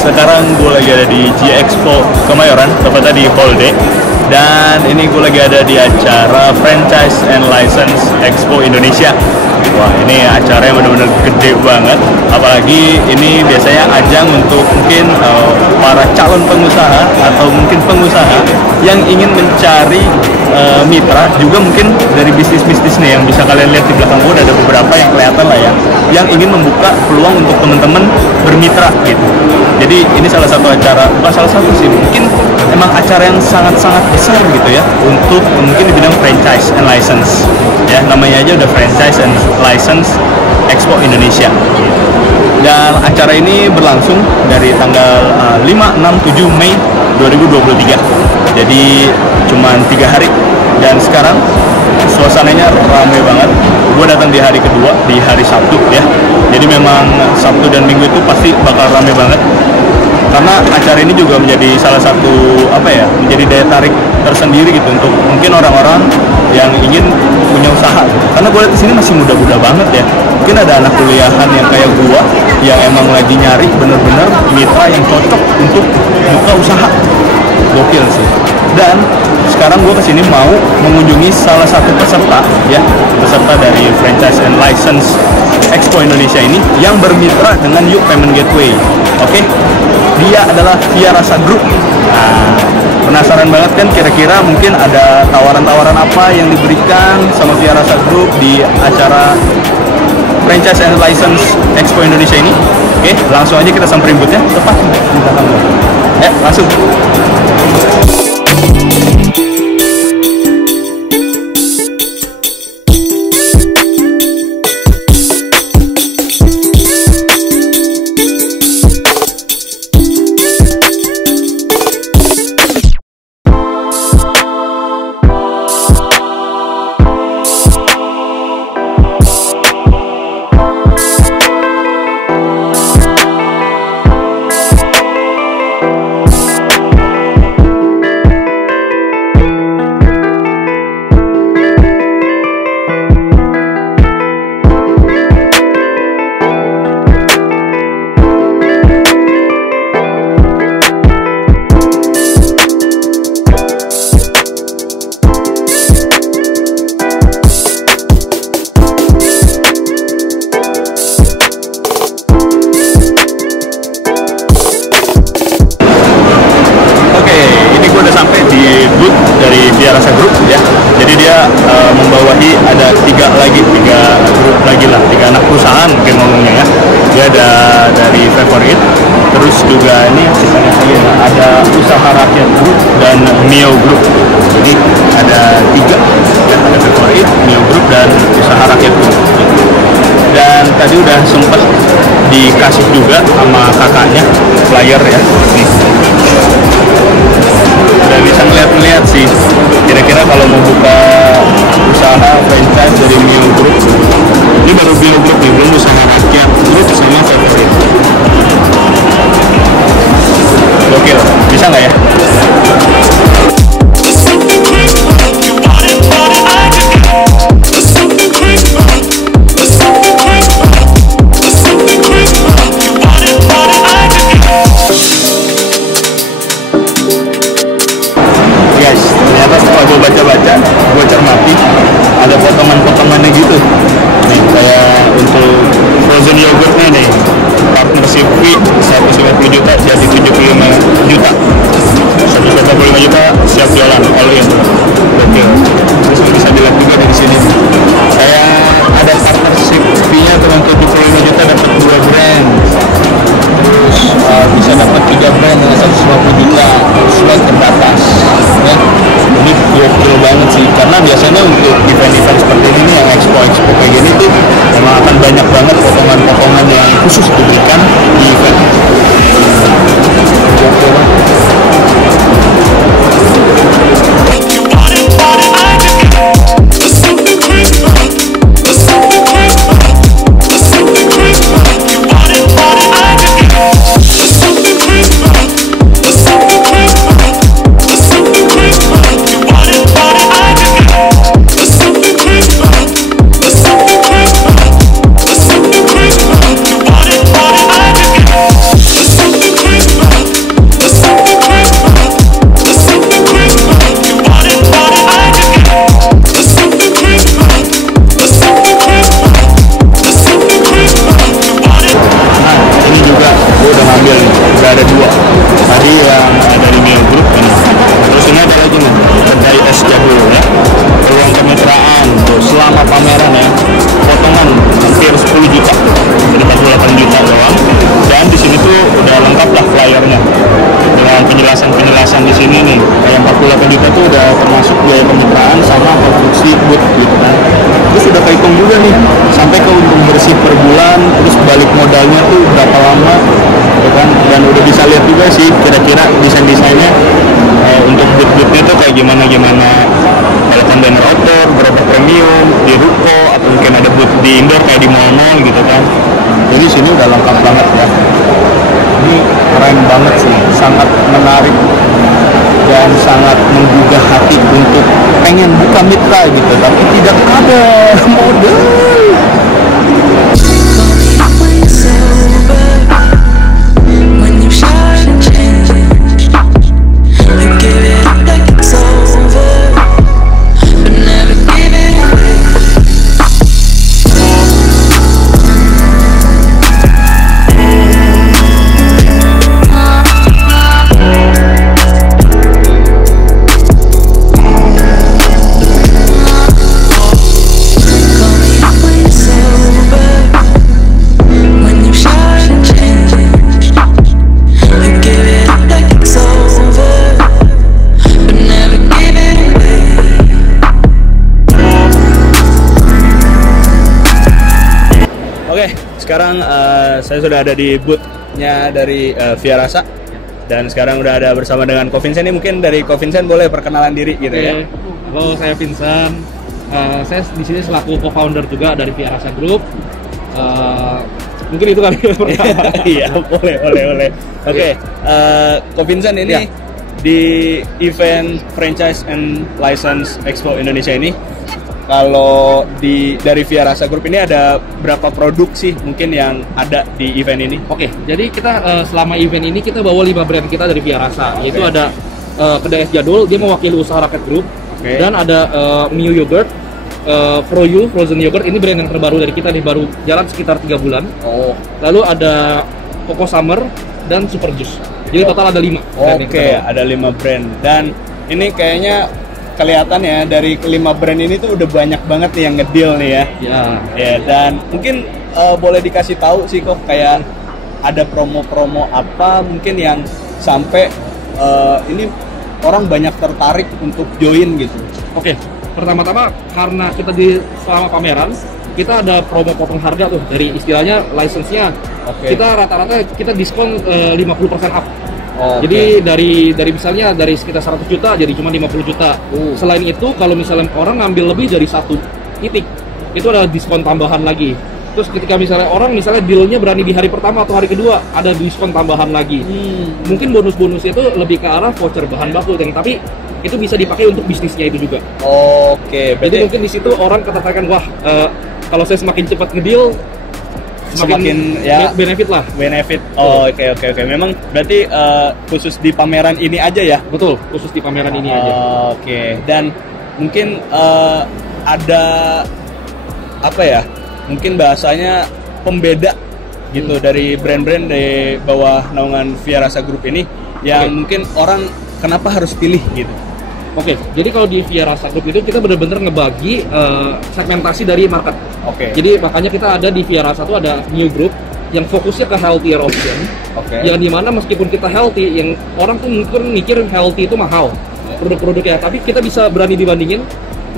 sekarang gue lagi ada di G Expo Kemayoran, tepatnya di Hall D. Dan ini gue lagi ada di acara Franchise and License Expo Indonesia. Wah, ini acara yang benar-benar gede banget. Apalagi ini biasanya ajang untuk mungkin para calon pengusaha atau mungkin pengusaha yang ingin mencari mitra, juga mungkin dari bisnis-bisnis nih yang bisa kalian lihat di belakang gue ada beberapa yang kelihatan lah ya, yang ingin membuka peluang untuk teman-teman bermitra gitu. Jadi ini salah satu acara, bukan salah satu sih, mungkin emang acara yang sangat-sangat besar gitu ya untuk mungkin di bidang franchise and license ya, namanya aja udah Franchise and License Expo Indonesia. Dan acara ini berlangsung dari tanggal 5, 6, 7 Mei 2023. Jadi cuma 3 hari. Dan sekarang suasananya ramai banget. Gue datang di hari kedua, di hari Sabtu ya. Jadi memang Sabtu dan Minggu itu pasti bakal ramai banget. Karena acara ini juga menjadi salah satu menjadi daya tarik tersendiri gitu untuk mungkin orang-orang yang ingin punya usaha. Karena gue lihat di sini masih muda-muda banget ya. Mungkin ada anak kuliahan yang kayak gue yang emang lagi nyari bener-bener mitra yang cocok untuk buka usaha. Gokil sih. Dan sekarang gue kesini mau mengunjungi salah satu peserta dari Franchise and License Expo Indonesia ini yang bermitra dengan Yuk Payment Gateway. Oke, dia adalah Via Rasa Group. Nah, penasaran banget kan kira-kira mungkin ada tawaran-tawaran apa yang diberikan sama Via Rasa Group di acara Franchise and License Expo Indonesia ini. Oke, langsung aja kita samperin booth-nya tepat di belakang gue. Ya, langsung. Via Rasa Group ya. Jadi dia membawahi ada tiga grup lagi lah, 3 anak perusahaan mungkin ngomongnya ya. Dia ada dari Favorite, terus juga ini sisanya lagi ada Usaha Rakyat Group dan Mio Group. Jadi ada 3 ya, ada Favorite, Mio Group dan Usaha Rakyat Group. Dan tadi udah sempat dikasih juga sama kakaknya flyer ya. Nih. Udah bisa ngeliat-ngeliat sih kira-kira kalau mau buka usaha franchise dari Mio Group. Ini baru Mio Group nih, belum Usaha Rakyat Group sama Favorite. Gokil, bisa nggak ya? Gue baca-baca, gue cermati ada potongan-potongannya gitu nih, kayak untuk frozen yogurtnya nih, partnership fee 150 juta jadi 75 juta, 125 juta siap jualan all in. Oke, terus bisa dilihat juga dari sini kayak ada partnership fee-nya dengan 75 juta dapat 2 brand, terus bisa dapat 3 brand dengan 150 juta slot terbatas ya. Ini gokil banget sih, karena biasanya untuk event-event seperti ini nih, yang expo kayak gini tuh memang akan banyak banget potongan-potongan yang khusus diberikan di event. Gokil banget. tuh udah termasuk biaya kemitraan sama konstruksi booth gitu kan. Terus udah kehitung juga nih sampai ke untung bersih per bulan, terus balik modalnya tuh berapa lama gitu kan. Dan udah bisa lihat juga sih kira-kira desain-desainnya untuk booth-boothnya tuh kayak gimana. Kalau kontainer outdoor, berapa premium, di ruko, atau mungkin ada booth di indoor kayak di mall-mall gitu kan. Jadi sini udah lengkap banget ya. Ini keren banget sih, sangat menarik dan sangat menggugah hati untuk pengen buka mitra gitu, tapi tidak ada modal. Sekarang saya sudah ada di booth-nya dari Via Rasa dan sekarang udah ada bersama dengan Ko Vincent. Ini mungkin dari Ko Vincent boleh perkenalan diri gitu ya. Halo, saya Vincent. Saya di sini selaku co-founder juga dari Via Rasa Group. Mungkin itu kali ya pertama. Iya, boleh. Oke, Ko Vincent ini di event Franchise and License Expo Indonesia ini, kalau dari Via Rasa Group ini ada berapa produk sih mungkin yang ada di event ini? Oke, jadi kita selama event ini kita bawa 5 brand kita dari Via Rasa. Yaitu ada kedai es jadul, dia mewakili usaha Rakyat Group. Dan ada Mio Yogurt, Froyo Frozen Yogurt, ini brand yang terbaru dari kita, nih baru jalan sekitar 3 bulan. Lalu ada Coco Summer dan Super Juice. Jadi total ada 5. Oke, ada 5 brand. Dan ini kayaknya kelihatan ya dari kelima brand ini tuh udah banyak banget nih yang ngedeal nih ya. Ya, dan mungkin boleh dikasih tahu sih kok kayak ada promo-promo apa mungkin yang sampai ini orang banyak tertarik untuk join gitu. Oke, pertama-tama karena kita selama pameran kita ada promo potong harga tuh dari istilahnya license-nya. Kita rata-rata kita diskon 50% up. Jadi dari misalnya dari sekitar 100 juta jadi cuma 50 juta. Selain itu kalau misalnya orang ngambil lebih dari 1 titik itu ada diskon tambahan lagi. Terus ketika misalnya orang dealnya berani di hari pertama atau hari kedua ada diskon tambahan lagi. Mungkin bonus-bonusnya itu lebih ke arah voucher bahan baku tapi itu bisa dipakai untuk bisnisnya itu juga. Jadi mungkin di situ orang ketertarikan, wah kalau saya semakin cepat ngedeal semakin ya benefit. Oke. Memang berarti khusus di pameran ini aja ya? Betul, khusus di pameran ini aja. Dan mungkin ada apa ya? Mungkin bahasanya pembeda gitu dari brand-brand di bawah naungan Via Rasa Group ini yang mungkin orang kenapa harus pilih gitu. Jadi kalau di Via Rasa Group itu kita benar-benar ngebagi segmentasi dari market. Jadi makanya kita ada di Via Rasa itu ada new group yang fokusnya ke healthier option. Yang dimana meskipun kita healthy, yang orang tuh mungkin mikir healthy itu mahal produk-produknya, tapi kita bisa berani dibandingin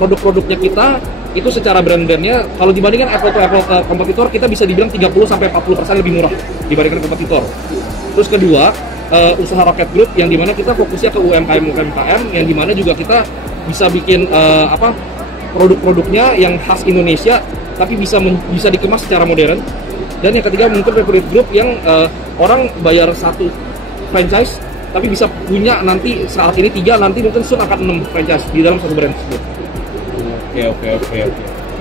produk-produknya kita itu secara brand-brandnya kalau dibandingkan apple to apple ke kompetitor kita bisa dibilang 30-40% lebih murah dibandingkan kompetitor. Terus kedua, usaha Rocket Group yang dimana kita fokusnya ke UMKM yang dimana juga kita bisa bikin produk-produknya yang khas Indonesia tapi bisa dikemas secara modern. Dan yang ketiga mungkin Favorite Group yang orang bayar 1 franchise tapi bisa punya nanti saat ini 3, nanti mungkin soon akan 6 franchise di dalam satu brand tersebut. Oke.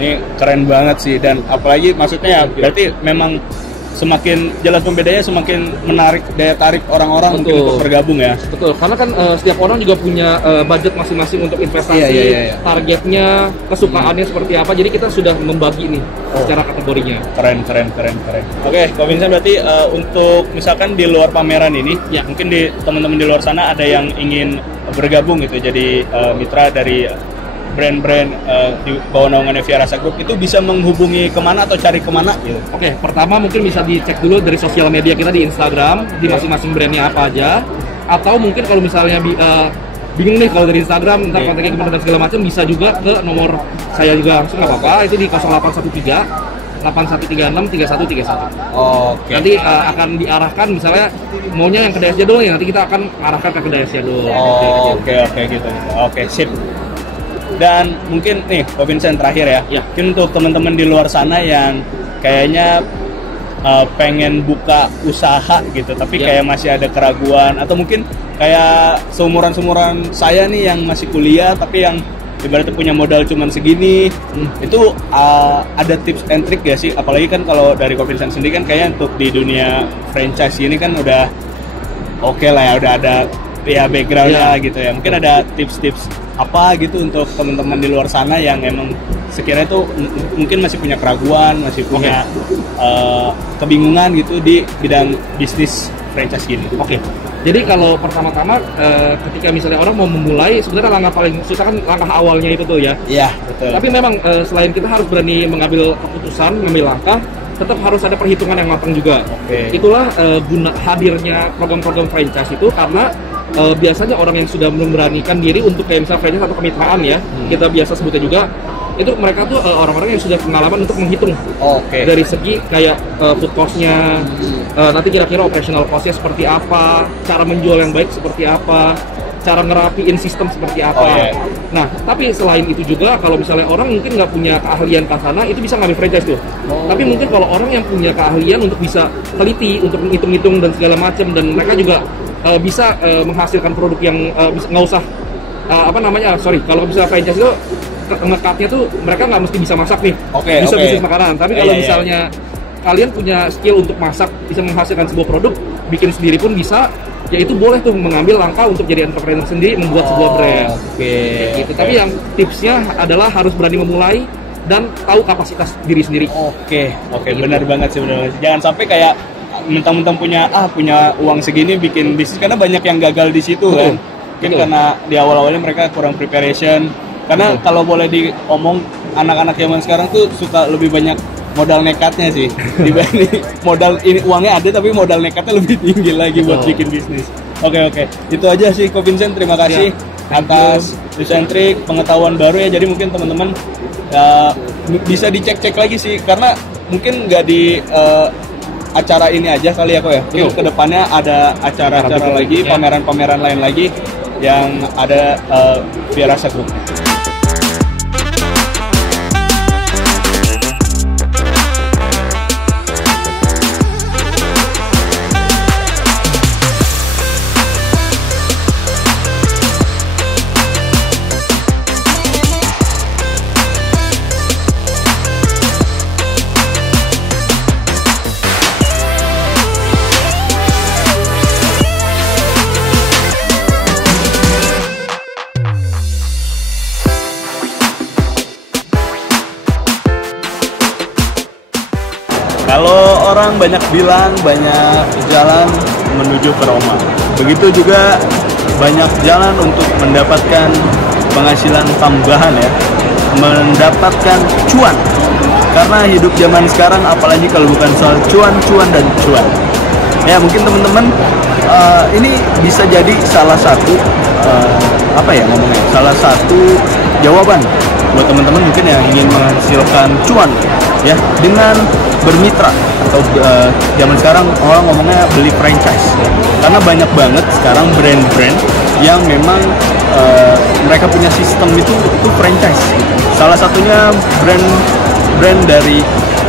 Ini keren banget sih, dan apalagi maksudnya berarti memang semakin jelas pembedanya, semakin menarik daya tarik orang-orang mungkin untuk bergabung ya. Betul, karena kan setiap orang juga punya budget masing-masing untuk investasi, targetnya, kesukaannya seperti apa. Jadi kita sudah membagi nih secara kategorinya. Keren. Oke, Ko Vincent, berarti untuk misalkan di luar pameran ini, mungkin di teman-teman di luar sana ada yang ingin bergabung gitu, jadi mitra dari brand-brand di bawah naungannya Via Rasa Group, itu bisa menghubungi kemana atau cari kemana gitu? Pertama mungkin bisa dicek dulu dari sosial media kita di Instagram, di masing-masing brandnya apa aja. Atau mungkin kalau misalnya bingung nih kalau dari Instagram tentang kontennya gimana dan segala macam, bisa juga ke nomor saya juga langsung, nggak apa-apa, itu di 0813 8136 3131. Oke. Nanti akan diarahkan, misalnya maunya yang kedai es jadul ya, nanti kita akan arahkan ke kedai es jadul. Oke gitu. Oke, sip. Dan mungkin nih, Ko Vincent terakhir ya. Mungkin untuk teman-teman di luar sana yang kayaknya pengen buka usaha gitu, tapi kayak masih ada keraguan, atau mungkin kayak seumuran saya nih yang masih kuliah tapi yang ibaratnya punya modal cuman segini, itu ada tips and trick gak sih? Apalagi kan kalau dari Ko Vincent sendiri kan kayaknya untuk di dunia franchise ini kan udah oke lah ya, udah ada ya backgroundnya gitu ya. Mungkin ada tips-tips apa gitu untuk teman-teman di luar sana yang emang sekiranya itu mungkin masih punya keraguan, masih punya kebingungan gitu di bidang bisnis franchise gini. Jadi kalau pertama-tama ketika misalnya orang mau memulai, sebenarnya langkah paling susah kan langkah awalnya itu tuh ya. Iya, betul. Tapi memang selain kita harus berani mengambil keputusan, mengambil langkah, tetap harus ada perhitungan yang matang juga. Itulah guna hadirnya program-program franchise itu, karena biasanya orang yang sudah memberanikan diri untuk kayak misalnya franchise atau kemitraan ya, kita biasa sebutnya juga, itu mereka tuh orang-orang yang sudah pengalaman untuk menghitung dari segi kayak food cost-nya, nanti kira-kira operational cost-nya seperti apa, cara menjual yang baik seperti apa, cara ngerapiin sistem seperti apa. Nah, tapi selain itu juga kalau misalnya orang mungkin nggak punya keahlian ke sana, itu bisa ngambil franchise tuh. Tapi mungkin kalau orang yang punya keahlian untuk bisa teliti, untuk menghitung-hitung dan segala macam, dan mereka juga bisa menghasilkan produk yang bisa, nggak usah kalau bisa franchise itu ngekatnya tuh mereka nggak mesti bisa masak nih, bisa bisnis makanan. Tapi kalau misalnya kalian punya skill untuk masak, bisa menghasilkan sebuah produk, bikin sendiri pun bisa, ya itu boleh tuh mengambil langkah untuk jadi entrepreneur sendiri, membuat sebuah brand. Gitu. Tapi yang tipsnya adalah harus berani memulai dan tahu kapasitas diri sendiri. Gitu. Benar banget sih, benar. Jangan sampai kayak mentang-mentang punya uang segini bikin bisnis, karena banyak yang gagal di situ kan. Mungkin karena di awal-awalnya mereka kurang preparation. Karena kalau boleh diomong, anak-anak zaman sekarang tuh suka lebih banyak modal nekatnya sih dibanding modal ini, uangnya ada tapi modal nekatnya lebih tinggi lagi buat bikin bisnis. Oke. Itu aja sih, Ko Vincent, terima kasih atas tips and trick, pengetahuan baru ya. Jadi mungkin teman-teman bisa dicek-cek lagi sih, karena mungkin nggak di acara ini aja kali ya, Ko ya. Mungkin kedepannya ada acara-acara lagi, pameran-pameran lain lagi yang ada Via Rasa Group. Kalau orang banyak bilang banyak jalan menuju ke Roma, begitu juga banyak jalan untuk mendapatkan penghasilan tambahan ya, mendapatkan cuan. Karena hidup zaman sekarang, apalagi kalau bukan soal cuan dan cuan. Ya mungkin teman-teman ini bisa jadi salah satu salah satu jawaban buat teman-teman mungkin yang ingin menghasilkan cuan ya dengan bermitra atau zaman sekarang orang ngomongnya beli franchise ya. Karena banyak banget sekarang brand-brand yang memang mereka punya sistem itu franchise gitu. Salah satunya brand dari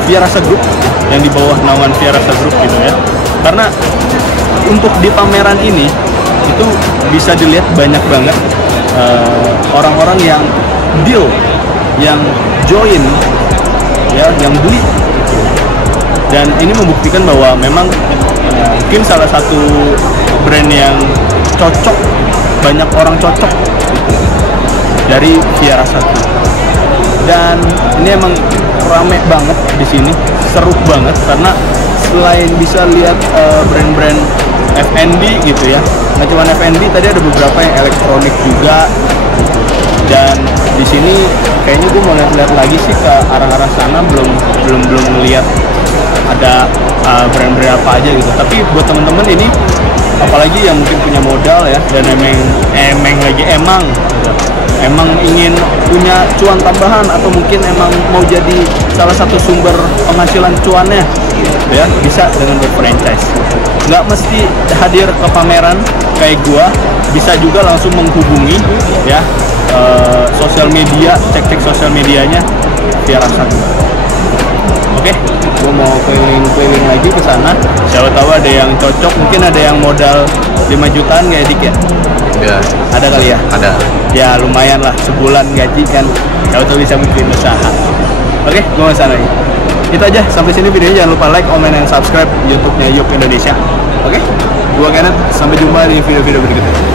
Via Rasa Group yang di bawah naungan Via Rasa Group gitu ya. Karena untuk di pameran ini itu bisa dilihat banyak banget orang-orang yang deal, yang join ya, yang beli. Dan ini membuktikan bahwa memang mungkin salah satu brand yang cocok, banyak orang cocok gitu, dari Via Rasa Group. Dan ini emang rame banget di sini, seru banget karena selain bisa lihat brand-brand F&B gitu ya, nggak cuma F&B, tadi ada beberapa yang elektronik juga. Dan di sini kayaknya gue mau lihat lagi sih ke arah-arah sana, belum melihat ada brand-brand apa aja gitu. Tapi buat teman-teman ini apalagi yang mungkin punya modal ya, dan emang ingin punya cuan tambahan, atau mungkin emang mau jadi salah satu sumber penghasilan cuannya ya, bisa dengan berfranchise. Nggak mesti hadir ke pameran kayak gua, bisa juga langsung menghubungi ya, sosial media, cek sosial medianya via Rasa. Oke, gua mau keliling lagi ke sana, siapa tahu ada yang cocok, mungkin ada yang modal 5 jutaan kayak Dik ya. Ya, Ada kali ya? ada. Ya lumayan lah, sebulan gaji kan, siapa tahu bisa bikin usaha. Oke, gua mau sana lagi. Itu aja, sampai sini videonya. Jangan lupa like, comment, dan subscribe YouTube-nya Yuk Indonesia. Oke, gua Kenneth, sampai jumpa di video-video berikutnya.